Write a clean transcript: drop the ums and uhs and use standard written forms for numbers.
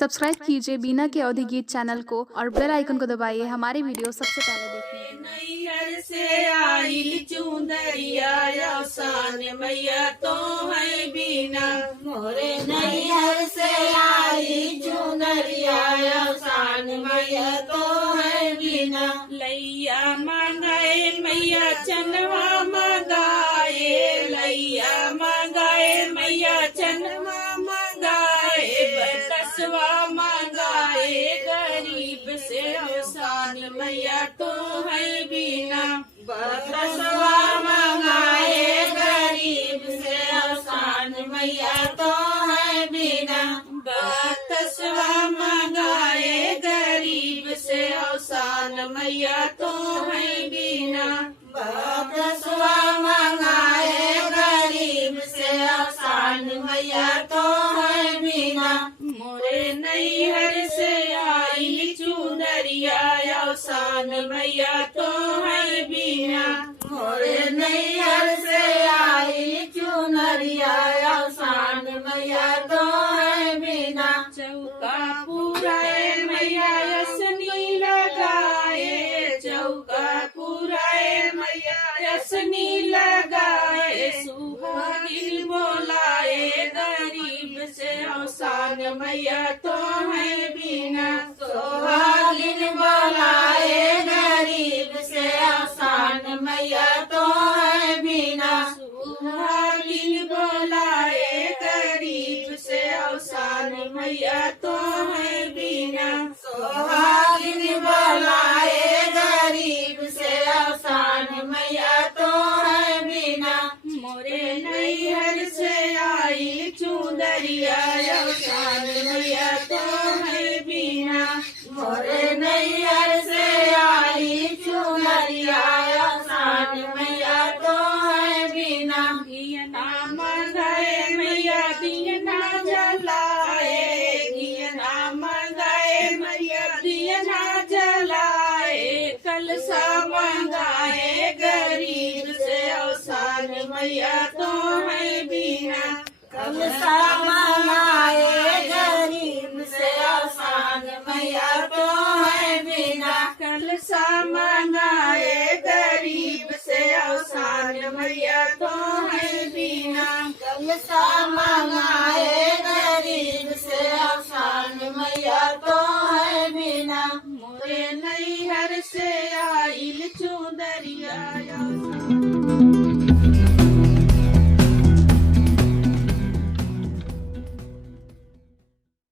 सब्सक्राइब कीजिए बीना के अवधि गीत चैनल को और बेल आइकन को दबाइए हमारी वीडियो सबसे पहले देखने के लिए। नैहर से आइल चुंदरिया अवसान मैया तो है बीना मोरे नैहर से आई चुंदरिया अवसान मैया तो है बीना लैया मंगाए मैया चनवा मंगाए लैया मंगाए मैया चनवा मंगाए बतसवा मंगाए गरीब से अवसान मैया तो है बीना बतसवा मंगाए गरीब से अवसान मैया तो है बीना बतसवा मंगाए गरीब से अवसान मैया तो है बीना बतसवा मंगाए गरीब से अवसान मैया तो है बीना मोरे नैहर से आई चुनरिया अवसान मैया तो है बीना मोरे नैहर से आई चुनरिया अवसान मैया तो है बीना चौका पुराए मैया यसनी लगाए चौका पुराए मैया यसनी लगाए सुहागिन बोलाए गरीब से अवसान मैया तो है बीना सुहागिन बोलाए गरीब से अवसान मैया तो है बीना सुहागिन बोलाए गरीब से अवसान मैया तो है बीना सुहागिन बोलाए गरीब से अवसान मैया तो है बीना मोरे नैहर से आई चुंदरिया अवसान मैया तो है बीना मोरे नैहर से आई चुंदरिया अवसान मैया तो है बीना दियना मंगाए मैया दियना जलाए दियना मंगाए मैया दियना जलाए कलसा मंगाए गरीब से अवसान मैया तो है बीना कलसा मंगाए गरीब से अवसान मैया तो है बीना कलसा मंगाए गरीब से अवसान मैया तो है बीना कलसा मंगाए